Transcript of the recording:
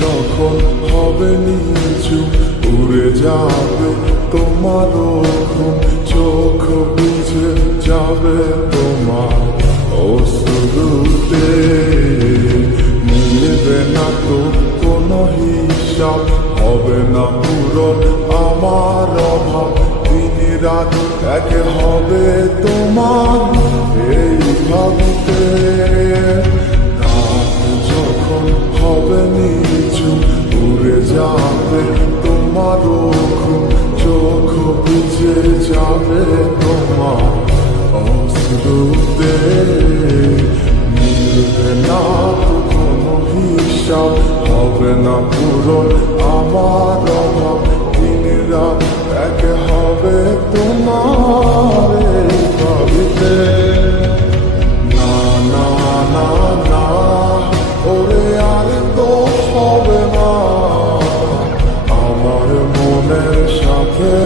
যখন হবে নিচু উড়ে যাবে তোমার ঘুম, চোখ বুঝে যাবে তোমার অশ্রুতে। মিলবে না তো কোনো হিসাব, হবে না পূরণ আমার অভাব। দিন রাত এক হবে তোমার এই ভাবতে। রাত যখন হবে নিচু উড়ে যাবে তোমার ঘুম, চোখ বুঝে যাবে তোমার অশ্রুতে। মিলবে না তো কোনো হিসাব, হবে না পূরণ আমার অভাব। দিন রাত